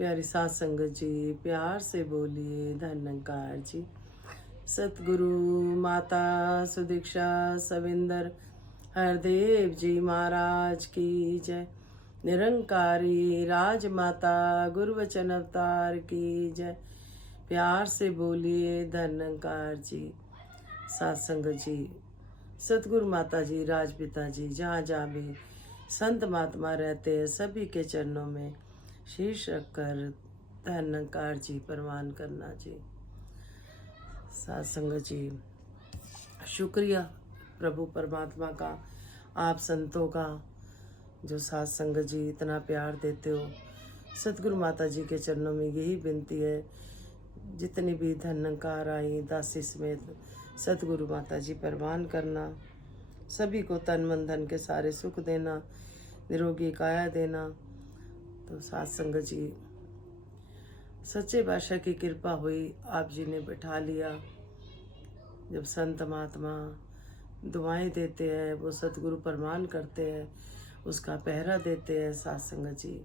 प्यारी सात संगत जी, प्यार से बोलिए धन्यकार जी। सतगुरु माता सुदीक्षा सविंदर हरदेव जी महाराज की जय। निरंकारी राजमाता गुरुवचन अवतार की जय। प्यार से बोलिए धन्यकार जी। सात संगत जी, सतगुरु माता जी, राजपिता जी, जहाँ जहाँ भी संत महात्मा रहते हैं सभी के चरणों में शीश रखकर धन्यकार जी प्रवान करना जी। सात संगत जी, शुक्रिया प्रभु परमात्मा का, आप संतों का जो सात संगत जी इतना प्यार देते हो। सतगुरु माता जी के चरणों में यही विनती है, जितनी भी धन्यकार आई दासी समेत सतगुरु माता जी प्रवान करना, सभी को तन मन धन के सारे सुख देना, निरोगी काया देना। तो सात संगत जी, सच्चे बादशाह की कृपा हुई, आप जी ने बैठा लिया। जब संत महात्मा दुआएं देते हैं, वो सतगुरु प्रमाण करते हैं, उसका पहरा देते हैं। सात संगत जी,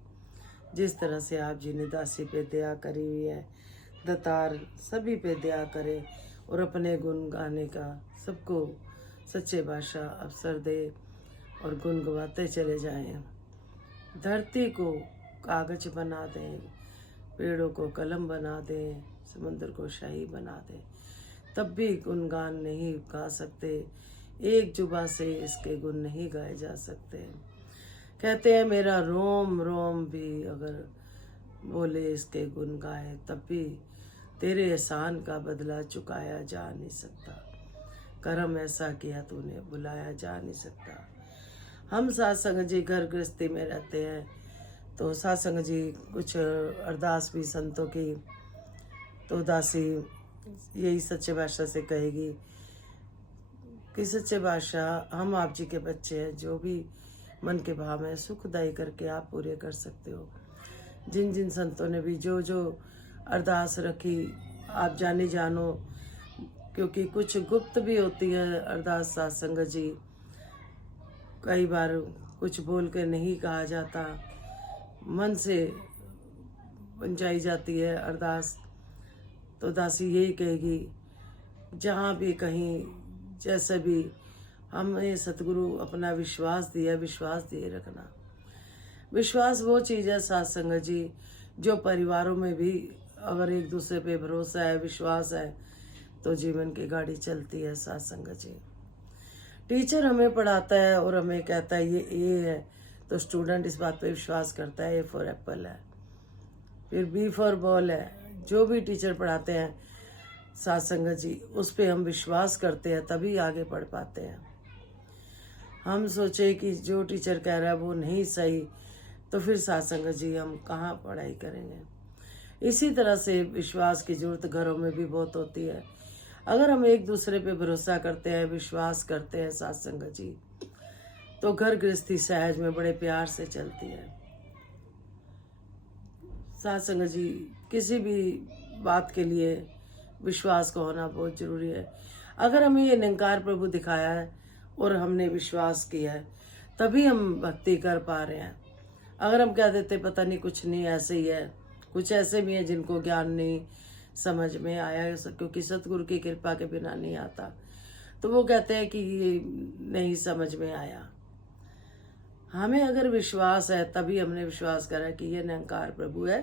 जिस तरह से आप जी ने दासी पे दया करी हुई है, दतार सभी पे दया करे और अपने गुण गाने का सबको सच्चे बादशाह अवसर दे और गुण गवाते चले जाएं। धरती को कागज बना दें, पेड़ों को कलम बना दें, समुद्र को शाही बना दें, तब भी गुणगान नहीं गा सकते। एक जुबा से इसके गुण नहीं गाए जा सकते। कहते हैं मेरा रोम रोम भी अगर बोले इसके गुण गाए, तब भी तेरे एहसान का बदला चुकाया जा नहीं सकता। करम ऐसा किया तूने बुलाया जा नहीं सकता। हम सात संगत जी घर गृहस्थी में रहते हैं, तो सात संगत जी कुछ अरदास भी संतों की, तो दासी यही सच्चे बादशाह से कहेगी कि सच्चे बादशाह हम आप जी के बच्चे हैं, जो भी मन के भाव है सुखदायी करके आप पूरे कर सकते हो। जिन जिन संतों ने भी जो जो अरदास रखी आप जाने जानो, क्योंकि कुछ गुप्त भी होती है अरदास सात संगत जी, कई बार कुछ बोल के नहीं कहा जाता, मन से बंजाई जाती है अरदास। तो दासी यही कहेगी, जहाँ भी कहीं जैसे भी हमें सतगुरु अपना विश्वास दिया, विश्वास दिए रखना। विश्वास वो चीज़ है सात संगत जी, जो परिवारों में भी अगर एक दूसरे पे भरोसा है, विश्वास है, तो जीवन की गाड़ी चलती है। सात संगत जी, टीचर हमें पढ़ाता है और हमें कहता है ये ए है, तो स्टूडेंट इस बात पे विश्वास करता है ए फॉर एप्पल है, फिर बी फॉर बॉल है। जो भी टीचर पढ़ाते हैं सात संगत जी, उस पे हम विश्वास करते हैं, तभी आगे पढ़ पाते हैं। हम सोचे कि जो टीचर कह रहा है वो नहीं सही, तो फिर सात संगत जी हम कहाँ पढ़ाई करेंगे। इसी तरह से विश्वास की जरूरत घरों में भी बहुत होती है। अगर हम एक दूसरे पे भरोसा करते हैं, विश्वास करते हैं सात संगत जी, तो घर गृहस्थी सहज में बड़े प्यार से चलती है। सात संगत जी, किसी भी बात के लिए विश्वास का होना बहुत जरूरी है। अगर हमें ये निरंकार प्रभु दिखाया है और हमने विश्वास किया है, तभी हम भक्ति कर पा रहे हैं। अगर हम कह देते पता नहीं कुछ नहीं ऐसे ही है, कुछ ऐसे भी हैं जिनको ज्ञान नहीं समझ में आया, क्योंकि सतगुरु की कृपा के बिना नहीं आता, तो वो कहते हैं कि ये नहीं समझ में आया। हमें अगर विश्वास है, तभी हमने विश्वास करा कि ये निरंकार प्रभु है,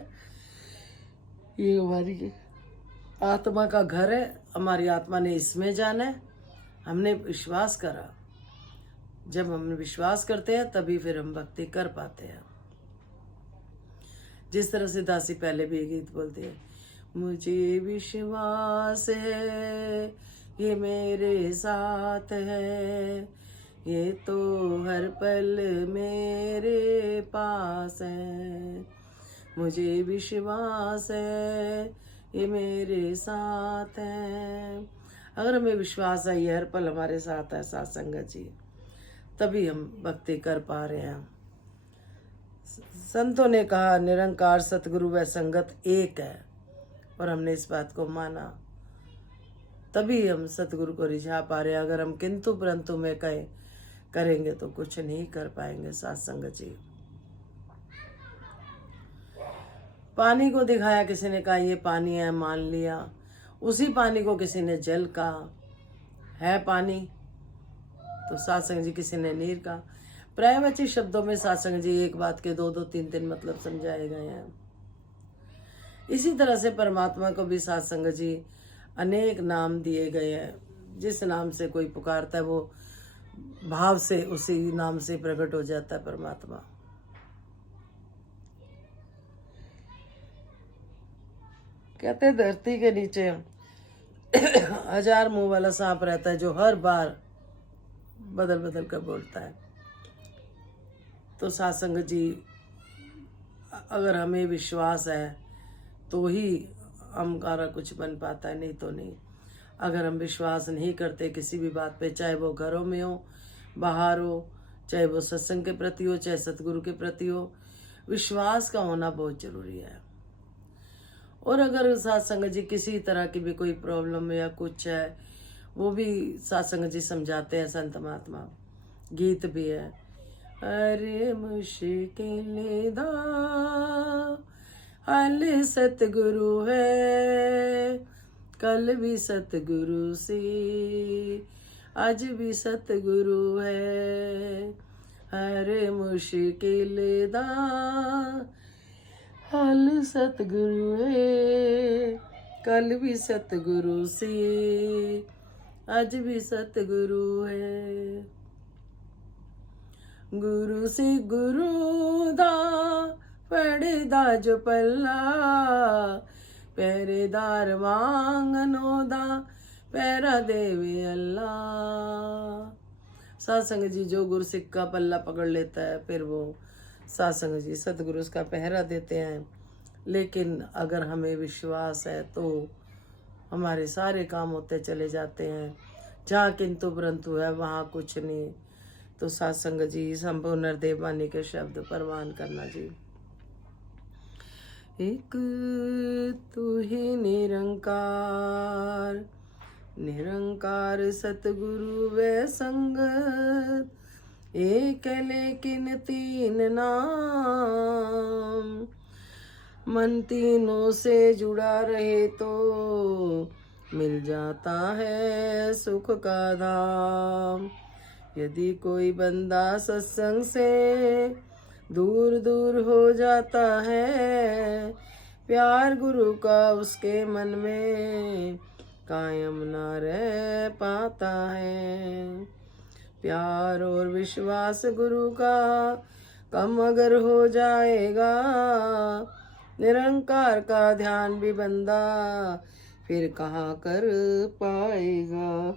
ये हमारी आत्मा का घर है, हमारी आत्मा ने इसमें जाना है। हमने विश्वास करा। जब हम विश्वास करते हैं तभी फिर हम भक्ति कर पाते हैं। जिस तरह से दासी पहले भी गीत बोलती है, मुझे विश्वास है ये मेरे साथ है, ये तो हर पल मेरे पास है। मुझे विश्वास है ये मेरे साथ है। अगर हमें विश्वास है ये हर पल हमारे साथ है सात संगत जी, तभी हम भक्ति कर पा रहे हैं। संतों ने कहा निरंकार सतगुरु व संगत एक है, और हमने इस बात को माना, तभी हम सतगुरु को रिझा पा रहे हैं। अगर हम किंतु परंतु में करेंगे तो कुछ नहीं कर पाएंगे सात संगत जी। पानी को दिखाया, किसी ने कहा ये पानी है, मान लिया। उसी पानी को किसी ने जल कहा, है पानी। तो सत्संग जी किसी ने नीर कहा। प्रायवाची शब्दों में सत्संग जी एक बात के दो दो तीन तीन मतलब समझाए गए हैं। इसी तरह से परमात्मा को भी सत्संग जी अनेक नाम दिए गए हैं। जिस नाम से कोई पुकारता है वो भाव से उसी नाम से प्रकट हो जाता है परमात्मा। कहते हैं धरती के नीचे 1000 मुंह वाला सांप रहता है जो हर बार बदल बदल कर बोलता है। तो सत्संग जी अगर हमें विश्वास है तो ही हमारा कुछ बन पाता है, नहीं तो नहीं। अगर हम विश्वास नहीं करते किसी भी बात पे, चाहे वो घरों में हो, बाहर हो, चाहे वो सत्संग के प्रति हो, चाहे सतगुरु के प्रति हो, विश्वास का होना बहुत जरूरी है। और अगर सत्संग जी किसी तरह की भी कोई प्रॉब्लम है या कुछ है, वो भी सत्संग जी समझाते हैं। संत महात्मा गीत भी है। अरे मुश्किल दा हल सतगुरु है, कल भी सतगुरु सी, आज भी सतगुरु है। अरे मुश्किल दा हल सतगुरु है, कल भी सतगुरु सी, आज भी सतगुरु है। गुरु से गुरु दा पढ़दा जो पल्ला, पहरेदार मांगनो दा पैरा देवे अल्लाह। सत्संग जी जो गुरु सिख का पल्ला पकड़ लेता है, फिर वो सत्संग जी सतगुरु उसका पहरा देते हैं। लेकिन अगर हमें विश्वास है तो हमारे सारे काम होते चले जाते हैं। जहाँ किंतु परंतु है वहाँ कुछ नहीं। तो सत्संग जी संपूर्ण हृदय वाणी के शब्द परवान करना जी। एक तू ही निरंकार, निरंकार सतगुरु वे संगत, एक लेकिन तीन नाम। मन तीनों से जुड़ा रहे तो मिल जाता है सुख का धाम। यदि कोई बंदा सत्संग से दूर दूर हो जाता है, प्यार गुरु का उसके मन में कायम ना रह पाता है। प्यार और विश्वास गुरु का कम अगर हो जाएगा, निरंकार का ध्यान भी बंदा फिर कहाँ कर पाएगा।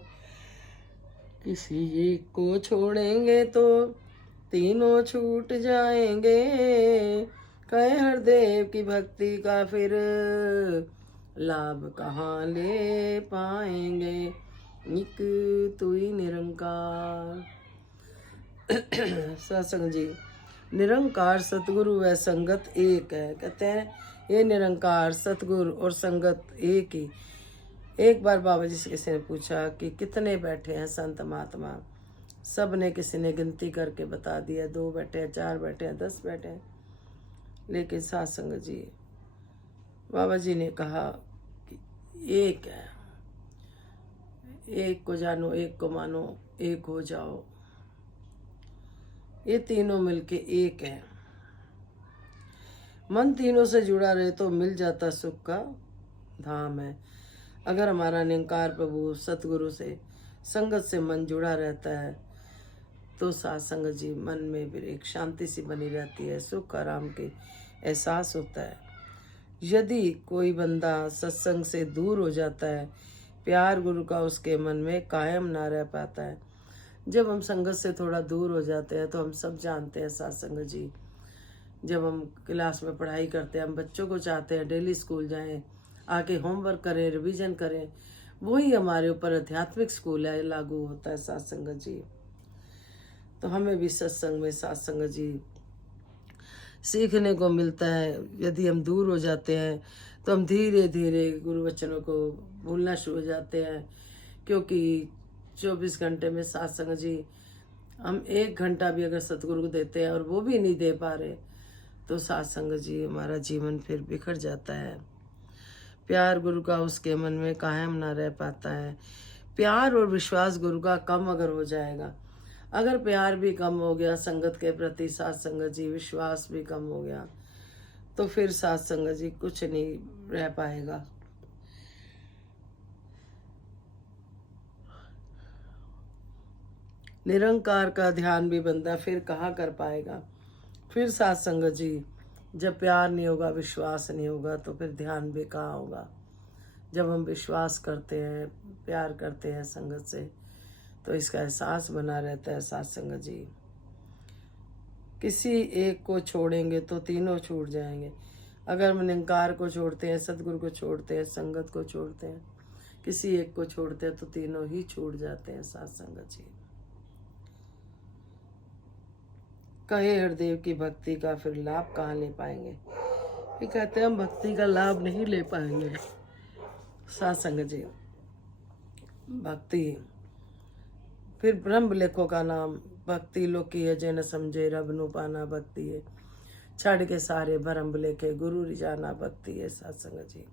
किसी एक को छोड़ेंगे तो तीनों छूट जाएंगे। कहे हरदेव की भक्ति का फिर लाभ कहाँ ले पाएंगे। एक तू ही निरंकार। सत्संग जी निरंकार सतगुरु व संगत एक है। कहते हैं ये निरंकार सतगुरु और संगत एक ही। एक बार बाबा जी से किसी ने पूछा कि कितने बैठे हैं संत महात्मा। सब ने किसी ने गिनती करके बता दिया, 2 बैठे हैं, 4 बैठे हैं, 10 बैठे हैं। लेकिन सत्संग जी बाबा जी ने कहा कि एक है। एक को जानो, एक को मानो, एक हो जाओ। ये तीनों मिलके एक है। मन तीनों से जुड़ा रहे तो मिल जाता सुख का धाम है। अगर हमारा निरंकार प्रभु सतगुरु से संगत से मन जुड़ा रहता है तो सत्संग जी मन में भी एक शांति सी बनी रहती है, सुख आराम के एहसास होता है। यदि कोई बंदा सत्संग से दूर हो जाता है, प्यार गुरु का उसके मन में कायम ना रह पाता है। जब हम संगत से थोड़ा दूर हो जाते हैं तो हम सब जानते हैं सत्संग जी, जब हम क्लास में पढ़ाई करते हैं, हम बच्चों को चाहते हैं डेली स्कूल जाएं, आके होमवर्क करें, रिवीजन करें। वही हमारे ऊपर आध्यात्मिक स्कूल है, लागू होता है सत्संग जी। तो हमें भी सत्संग में सत्संग जी सीखने को मिलता है। यदि हम दूर हो जाते हैं तो हम धीरे धीरे गुरु वचनों को भूलना शुरू हो जाते हैं, क्योंकि 24 घंटे में सत्संग जी हम 1 घंटा भी अगर सतगुरु को देते हैं और वो भी नहीं दे पा रहे तो सत्संग जी हमारा जीवन फिर बिखर जाता है। प्यार गुरु का उसके मन में कायम ना रह पाता है। प्यार और विश्वास गुरु का कम अगर हो जाएगा, अगर प्यार भी कम हो गया संगत के प्रति, सत्संग जी विश्वास भी कम हो गया, तो फिर सत्संग जी कुछ नहीं रह पाएगा। निरंकार का ध्यान भी बंदा फिर कहाँ कर पाएगा। फिर सत्संग जी जब प्यार नहीं होगा, विश्वास नहीं होगा, तो फिर ध्यान भी कहाँ होगा। जब हम विश्वास करते हैं, प्यार करते हैं संगत से, तो इसका एहसास बना रहता है सत्संग जी। किसी एक को छोड़ेंगे तो तीनों छूट जाएंगे। अगर हम निरंकार को छोड़ते हैं, सतगुरु को छोड़ते हैं, संगत को छोड़ते हैं, किसी एक को छोड़ते हैं, तो तीनों ही छूट जाते हैं सत्संग जी। कहे हरदेव की भक्ति का फिर लाभ कहाँ ले पाएंगे। ये कहते हैं हम भक्ति का लाभ नहीं ले पाएंगे। सत्संग जी भक्ति, फिर ब्रह्म लेखों का नाम भक्ति लोकी है, जे न समझे रब नु पाना भक्ति है, छड़ के सारे भरम लेखे गुरु रिजाना भक्ति है सत्संग जी।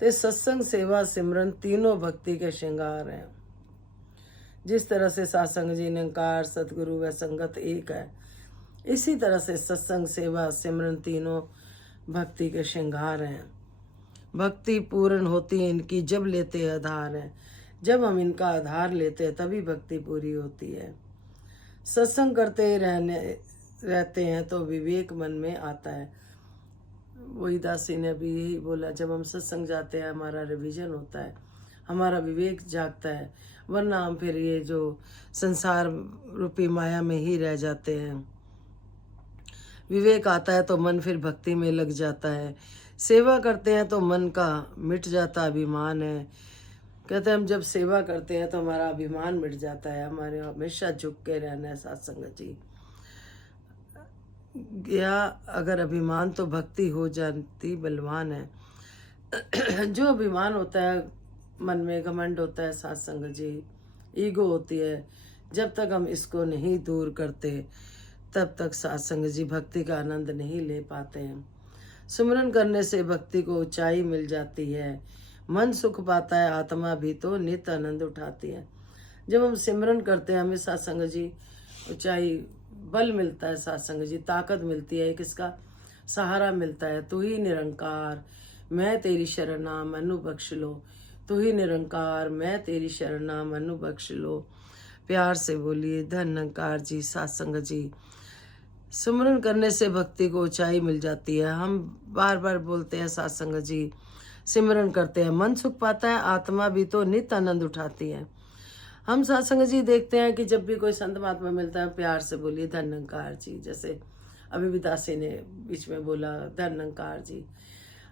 तो सत्संग सेवा सिमरन तीनों भक्ति के श्रृंगार हैं। जिस तरह से सत्संग जी निरंकार सतगुरु व संगत एक है, इसी तरह से सत्संग सेवा सिमरन तीनों भक्ति के श्रृंगार हैं। भक्ति पूर्ण होती है इनकी जब लेते हैं आधार है। जब हम इनका आधार लेते हैं तभी भक्ति पूरी होती है। सत्संग करते रहते हैं तो विवेक मन में आता है। वही दासी ने अभी यही बोला, जब हम सत्संग जाते हैं हमारा रिवीजन होता है, हमारा विवेक जागता है, वरना हम फिर ये जो संसार रूपी माया में ही रह जाते हैं। विवेक आता है तो मन फिर भक्ति में लग जाता है। सेवा करते हैं तो मन का मिट जाता अभिमान है। कहते हैं हम जब सेवा करते हैं तो हमारा अभिमान मिट जाता है, हमारे हमेशा झुक के रहना है सत्संग जी। या अगर अभिमान तो भक्ति हो जाती बलवान है। जो अभिमान होता है मन में, घमंड होता है सत्संग जी, ईगो होती है, जब तक हम इसको नहीं दूर करते तब तक सत्संग जी भक्ति का आनंद नहीं ले पाते हैं। सुमरन करने से भक्ति को ऊंचाई मिल जाती है, मन सुख पाता है, आत्मा भी तो नित्य आनंद उठाती है। जब हम सिमरन करते हैं हमें सत्संग जी ऊंचाई, बल मिलता है सत्संग जी, ताकत मिलती है, किसका सहारा मिलता है। तू ही निरंकार मैं तेरी शरणा मनु बख्श लो, तू ही निरंकार मैं तेरी शरणा मनु बख्श लो। प्यार से बोलिए धन्यकार जी सत्संग जी। सुमरन करने से भक्ति को ऊंचाई मिल जाती है। हम बार बार बोलते हैं सत्संग जी, सिमरन करते हैं मन सुख पाता है, आत्मा भी तो नित्य आनंद उठाती है। हम सत्संग जी देखते हैं कि जब भी कोई संत महात्मा मिलता है, प्यार से बोलिए धन्यकार जी। जैसे अभी भी दासी ने बीच में बोला धन्यकार जी।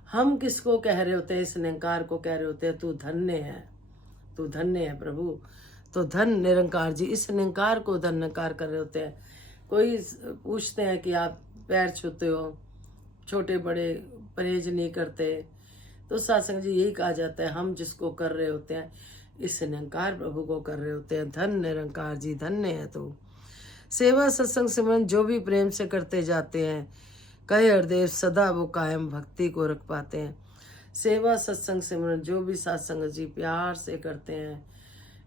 हम किसको कह रहे होते हैं? इस निरंकार को कह रहे होते हैं तू धन्य है, तू धन्य है प्रभु। तो धन निरंकार जी, इस निरंकार को धन्यकार कर रहे होते हैं। कोई पूछते हैं कि आप पैर छूते हो, छोटे बड़े परहेज नहीं करते, तो सत्संग जी यही कहा जाता है हम जिसको कर रहे होते हैं इस निरंकार प्रभु को कर रहे होते हैं। धन निरंकार जी, धन्य है तो। सेवा सत्संग सिमरन जो भी प्रेम से करते जाते हैं, कहे हरदेव सदा वो कायम भक्ति को रख पाते हैं। सेवा सत्संग सिमरन जो भी सत्संग जी प्यार से करते हैं,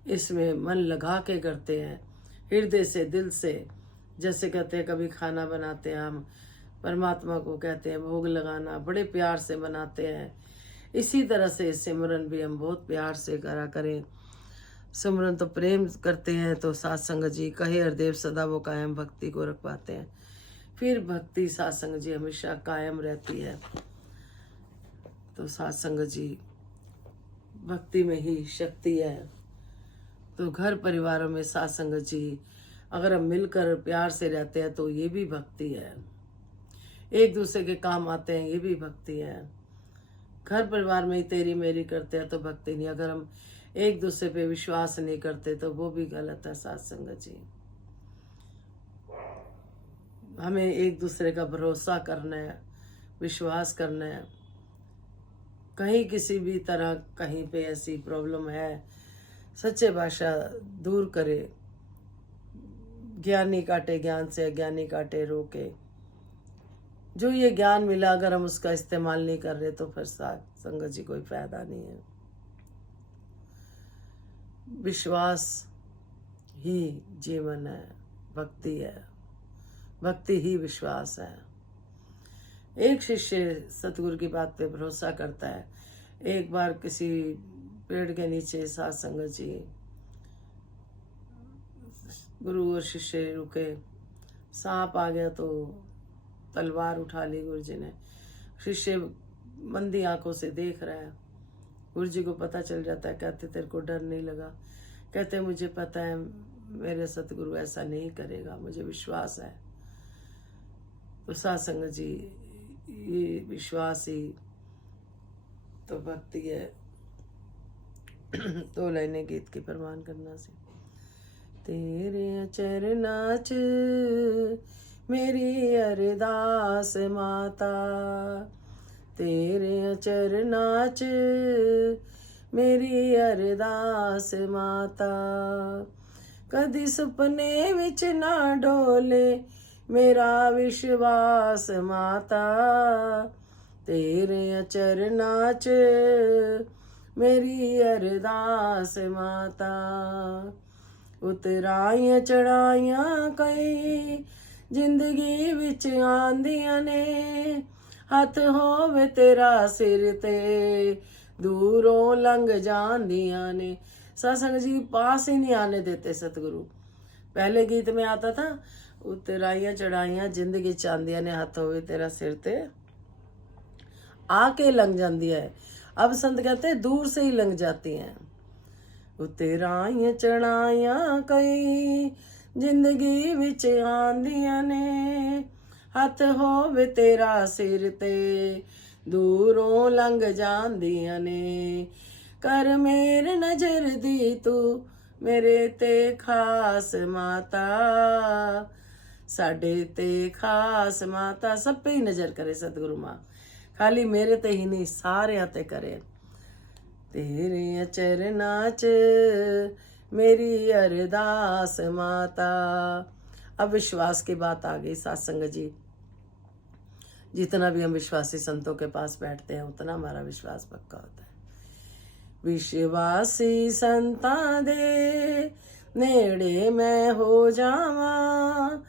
इसमें मन लगा के करते हैं, हृदय से दिल से। जैसे कहते हैं कभी खाना बनाते हैं हम, परमात्मा को कहते हैं भोग लगाना, बड़े प्यार से बनाते हैं। इसी तरह से सिमरन भी हम बहुत प्यार से करा करें। सिमरन तो प्रेम करते हैं तो सत्संग जी कहे हरदेव सदा वो कायम भक्ति को रख पाते हैं। फिर भक्ति सत्संग जी हमेशा कायम रहती है। तो सत्संग जी भक्ति में ही शक्ति है। तो घर परिवारों में सत्संग जी अगर हम मिलकर प्यार से रहते हैं तो ये भी भक्ति है। एक दूसरे के काम आते हैं, ये भी भक्ति है। घर परिवार में ही तेरी मेरी करते हैं तो भक्ति नहीं। अगर हम एक दूसरे पे विश्वास नहीं करते तो वो भी गलत है सत्संग जी। हमें एक दूसरे का भरोसा करना है, विश्वास करना है। कहीं किसी भी तरह कहीं पे ऐसी प्रॉब्लम है, सच्चे भाषा दूर करे। ज्ञानी काटे ज्ञान से, अज्ञानी काटे रोके। जो ये ज्ञान मिला अगर हम उसका इस्तेमाल नहीं कर रहे तो फिर साथ संगत जी कोई फायदा नहीं है। विश्वास ही जीवन है, भक्ति है, भक्ति ही विश्वास है। एक शिष्य सतगुरु की बात पे भरोसा करता है। एक बार किसी पेड़ के नीचे साथ संगत जी, गुरु और शिष्य रुके, सांप आ गया तो तलवार उठा ली गुरु जी ने। शिष्य मंदी आंखों से देख रहा है। गुरु जी को पता चल जाता है। कहते तेरे को डर नहीं लगा? कहते मुझे पता है मेरे सतगुरु ऐसा नहीं करेगा, मुझे विश्वास है। तो साथ संगत जी ये विश्वास ही तो भक्ति है। तो लाइनें गीत की प्रमाण करना से। तेरे चरना च मेरी अरदास माता, तेरे चरना च मेरी अरदास माता। कदी सुपने विच ना डोले मेरा विश्वास माता, तेरे चरना च मेरी अरदास माता। उतराइयां चढ़ाइयां कई जिंदगी विच आंदियां ने, हथ होवे तेरा सिर ते दूरों लंघ जांदियां ने। सत्संग जी पास ही नहीं आने देते सतगुरु। पहले गीत में आता था उतराइयां चढ़ाइयां जिंदगी च आंदियां ने, हथ होवे तेरा सिर ते आके लंघ जाती है। अब संत कहते हैं दूर से ही लंघ जाती हैं। उतराइयां चढ़ाइयां कई जिंदगी विच आंदियां ने, हथ होवे तेरा सिर ते दूरों लंघ जांदियां ने। कर मेर नजर दी तू मेरे ते खास माता, साडे ते खास माता। सब पे ही नजर करे सतगुरु माँ, खाली मेरे ते ही नहीं सारे ते करे। तेरे चरना च मेरी अरदास माता। अब विश्वास की बात आ गई सत्संग जी। जितना भी हम विश्वासी संतों के पास बैठते हैं उतना हमारा विश्वास पक्का होता है। विश्वासी संता दे नेड़े मैं हो जावा,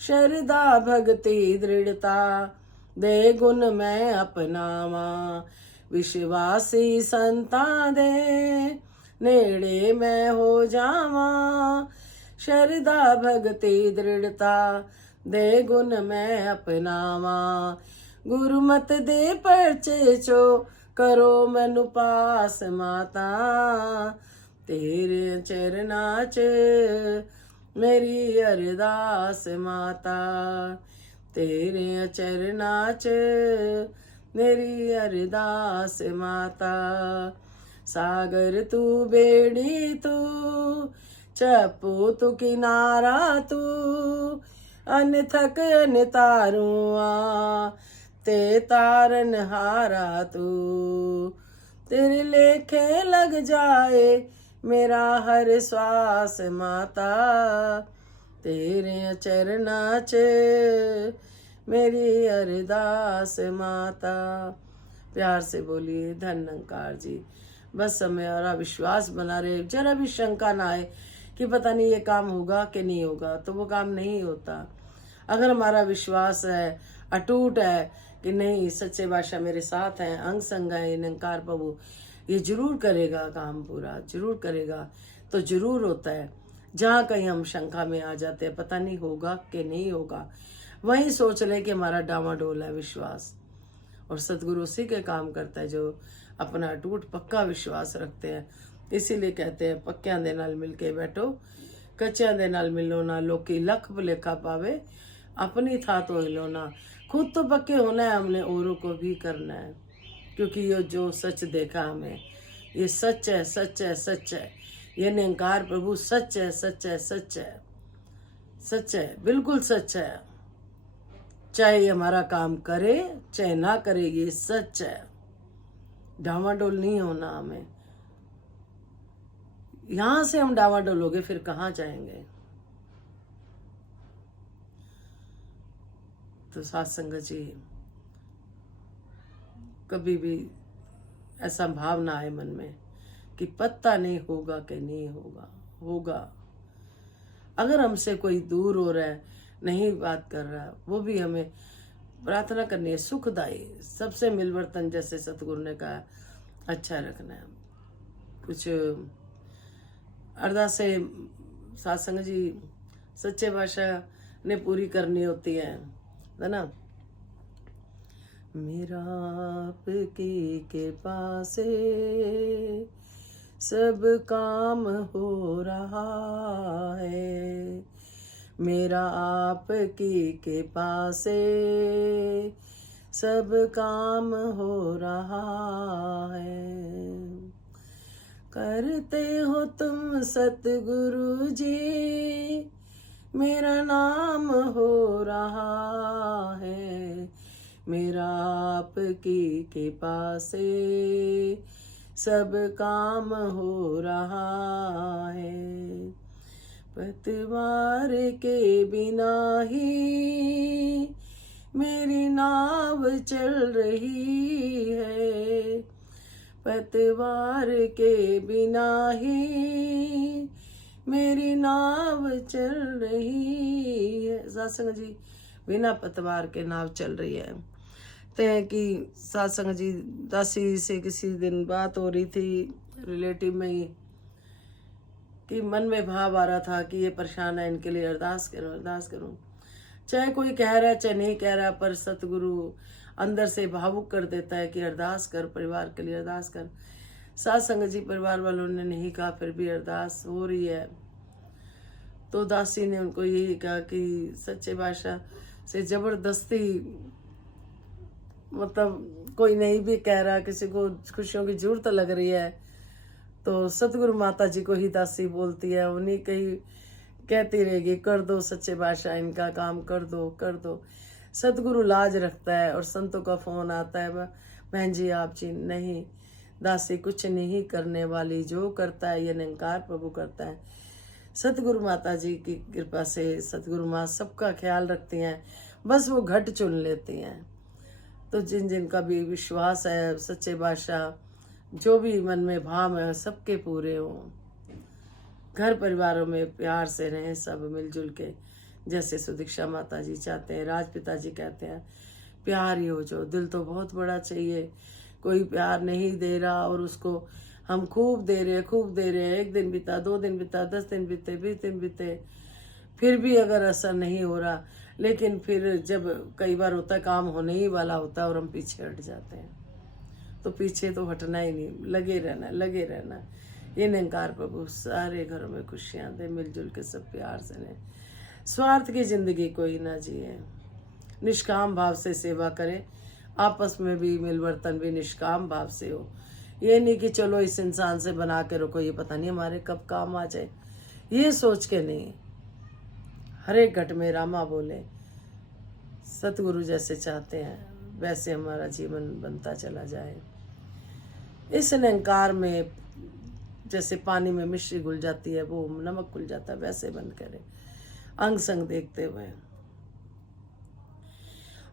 श्रद्धा भक्ति दृढ़ता दे गुण मैं अपनावा। विश्वासी संता दे नेड़े मैं हो जावा, श्रद्धा भक्ति दृढ़ता दे गुण मैं अपनावा। गुरुमत दे परचे चो करो मैनू पास माता, तेरे चरना च मेरी अरदास माता, तेरे चरना च मेरी अरदास माता। सागर तू बेड़ी तू चप्पू तू किनारा तू, अनथक अन तारुआ ते तारन हारा तू। तेरे लेखे लग जाए मेरा हर श्वास माता, तेरे चरना च मेरी अरदास माता। प्यार से बोलिए धन निरंकार जी। बस हमारा विश्वास बना रहे, जरा भी शंका ना आए कि पता नहीं ये काम होगा कि नहीं होगा, तो वो काम नहीं होता। अगर हमारा विश्वास है, अटूट है कि नहीं सच्चे बादशाह मेरे साथ हैं, अंग संग है निरंकार प्रभु, ये जरूर करेगा काम पूरा, जरूर करेगा, तो जरूर होता है। जहाँ कहीं हम शंका में आ जाते हैं पता नहीं होगा कि नहीं होगा, वहीं सोच ले कि हमारा डामाडोल है विश्वास। और सतगुरु उसी के काम करता है जो अपना अटूट पक्का विश्वास रखते हैं। इसीलिए कहते हैं पक्कियां दे नाल मिल के बैठो, कच्चियां दे नाल मिलो ना, लोकी लख भुलेखा पावे अपनी था तो हिलो ना। खुद तो पक्के होना है हमने, औरों को भी करना है, क्योंकि ये जो सच देखा हमें, ये सच है, सच है, सच है। ये निरंकार प्रभु सच है, सच है, सच है, सच है, बिल्कुल सच है। चाहे ये हमारा काम करे चाहे ना करे, ये सच है। डावाडोल नहीं होना हमें। यहां से हम डावाडोल हो गए फिर कहाँ जाएंगे। तो साथ संगत जी कभी भी ऐसा भाव ना आए मन में कि पता नहीं होगा कि नहीं होगा, होगा। अगर हमसे कोई दूर हो रहा है, नहीं बात कर रहा, वो भी हमें प्रार्थना करनी है सुखदायी, सबसे मिलवर्तन जैसे सतगुरु ने कहा अच्छा रखना है। कुछ अरदासें सत्संग जी सच्चे पातशाह ने पूरी करनी होती है ना। मेरा आपकी कृपा से सब काम हो रहा है, मेरा आपकी कृपा से सब काम हो रहा है। करते हो तुम सतगुरु जी, मेरा नाम हो रहा है, मेरा आपकी कृपा से सब काम हो रहा है। पतवार के बिना ही मेरी नाव चल रही है, पतवार के बिना ही मेरी नाव चल रही है। सत्संग जी बिना पतवार के नाव चल रही है। ते कि सत्संग जी दासी से किसी दिन बात हो रही थी रिलेटिव में ही, कि मन में भाव आ रहा था कि ये परेशान है, इनके लिए अरदास करो अरदास करो। चाहे कोई कह रहा है चाहे नहीं कह रहा, पर सतगुरु अंदर से भावुक कर देता है कि अरदास कर, परिवार के लिए अरदास कर। सत्संग जी परिवार वालों ने नहीं कहा, फिर भी अरदास हो रही है। तो दासी ने उनको यही कहा कि सच्चे पातशाह से जबरदस्ती, मतलब कोई नहीं भी कह रहा, किसी को खुशियों की जरूरत लग रही है, तो सतगुरु माता जी को ही दासी बोलती है, उन्हीं कहीं कहती रहेगी कर दो सच्चे पातशाह, इनका काम कर दो कर दो। सतगुरु लाज रखता है और संतों का फोन आता है, बहन जी आप जी नहीं, दासी कुछ नहीं करने वाली, जो करता है ये निरंकार प्रभु करता है। सतगुरु माता जी की कृपा से सतगुरु माँ सबका ख्याल रखती हैं, बस वो घट चुन लेती हैं। तो जिन जिन का भी विश्वास है सच्चे पातशाह, जो भी मन में भाव है सबके पूरे हों, घर परिवारों में प्यार से रहें सब मिलजुल के, जैसे सुदीक्षा माता जी चाहते हैं, राजपिता जी कहते हैं प्यार ही हो जो। दिल तो बहुत बड़ा चाहिए, कोई प्यार नहीं दे रहा और उसको हम खूब दे रहे हैं, एक दिन बीता, 2 दिन बीता, 10 दिन बीते, 20 दिन बीते, फिर भी अगर असर नहीं हो रहा, लेकिन फिर जब कई बार होता है काम होने ही वाला होता है और हम पीछे हट जाते हैं, तो पीछे तो हटना ही नहीं, लगे रहना लगे रहना। ये निरंकार प्रभु सारे घरों में खुशियाँ दे, मिलजुल के सब प्यार से रहें, स्वार्थ की जिंदगी कोई ना जिए, निष्काम भाव से सेवा करे, आपस में भी मिलवर्तन भी निष्काम भाव से हो। ये नहीं कि चलो इस इंसान से बना के रखो, ये पता नहीं हमारे कब काम आ जाए, ये सोच के नहीं। हर एक घट में रामा बोले, सतगुरु जैसे चाहते हैं वैसे हमारा जीवन बनता चला जाए। इस निरंकार में जैसे पानी में मिश्री घुल जाती है, वो नमक घुल जाता है, वैसे बंद करें, अंग संग देखते हुए।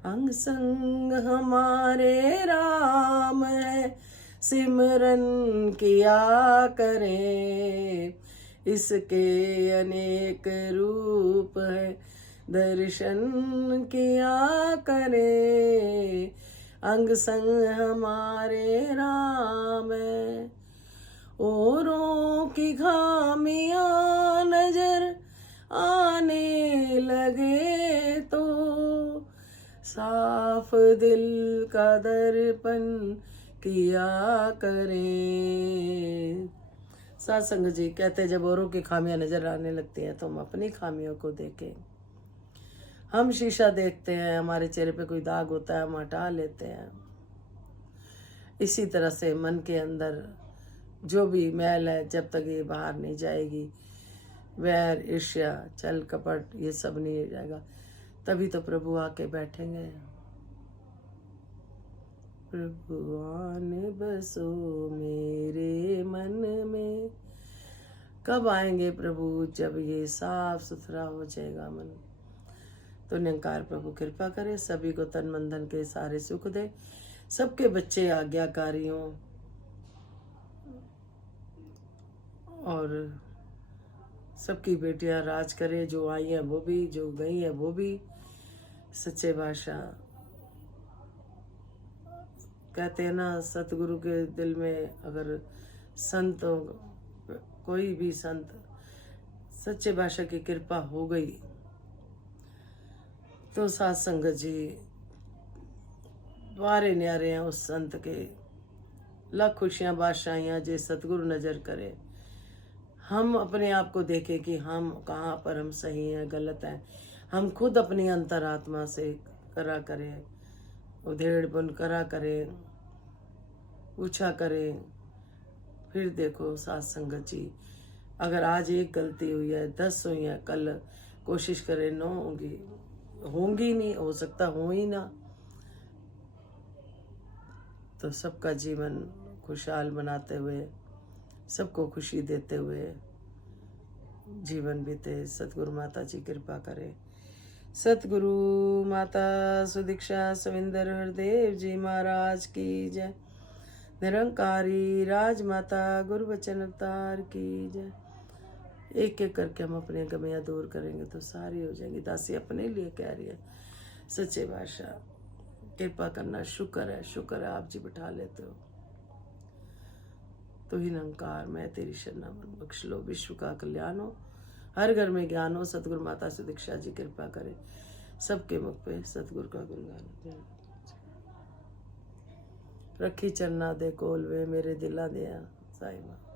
अंग संग हमारे राम है, सिमरन किया करें, इसके अनेक रूप है, दर्शन किया करें। अंग संग हमारे राम है, औरों की खामियां नजर आने लगे तो, साफ दिल का दर्पण किया करें। सत्संग जी कहते जब औरों की खामियां नजर आने लगती हैं तो हम अपनी खामियों को देखें। हम शीशा देखते हैं, हमारे चेहरे पे कोई दाग होता है, हम हटा लेते हैं। इसी तरह से मन के अंदर जो भी मैल है, जब तक ये बाहर नहीं जाएगी, वैर ईर्ष्या छल कपट ये सब नहीं जाएगा, तभी तो प्रभु आके बैठेंगे। प्रभु आने बसो मेरे मन में, कब आएंगे प्रभु? जब ये साफ सुथरा हो जाएगा मन। तो निरंकार प्रभु कृपा करे, सभी को तन मन धन के सारे सुख दे, सबके बच्चे आज्ञाकारी हों और सबकी बेटियां राज करें, जो आई हैं वो भी, जो गई हैं वो भी। सच्चे बादशाह कहते हैं ना, सतगुरु के दिल में अगर संत हो, कोई भी संत, सच्चे बादशाह की कृपा हो गई तो साथ संगत जी वारे न्यारे हैं उस संत के। लख खुशियां बादशाहियां जे सतगुरु नजर करे। हम अपने आप को देखें कि हम कहाँ पर हम सही हैं, गलत हैं। हम खुद अपनी अंतरात्मा से करा करें, उधेड़ बुन करा करें, पूछा करें। फिर देखो साथ संगत जी, अगर आज एक गलती हुई है, 10 हुई है, कल कोशिश करें 9 होंगी नहीं, हो सकता हो ही ना। तो सबका जीवन खुशहाल बनाते हुए, सबको खुशी देते हुए जीवन बीते। सतगुरु माता जी कृपा करे। सतगुरु माता सुदीक्षा सविंदर हरदेव जी महाराज की जय। निरंकारी राजमाता गुरु वचन अवतार की जय। एक एक करके हम अपने गमियाँ दूर करेंगे तो सारी हो जाएंगी। दासी अपने लिए कह रही है, सच्चे बादशाह कृपा करना। शुक्र है आप जी बिठा लेते हो। तो ही निरंकार मैं तेरी शरणा मन बख्श लो। विश्व का कल्याण हो, हर घर में ज्ञान हो। सतगुरु माता सुदीक्षा जी कृपा करे, सबके मुख पे सतगुरु का गुणगान रखी चरना दे कोल वे मेरे दिला दिया साई मां।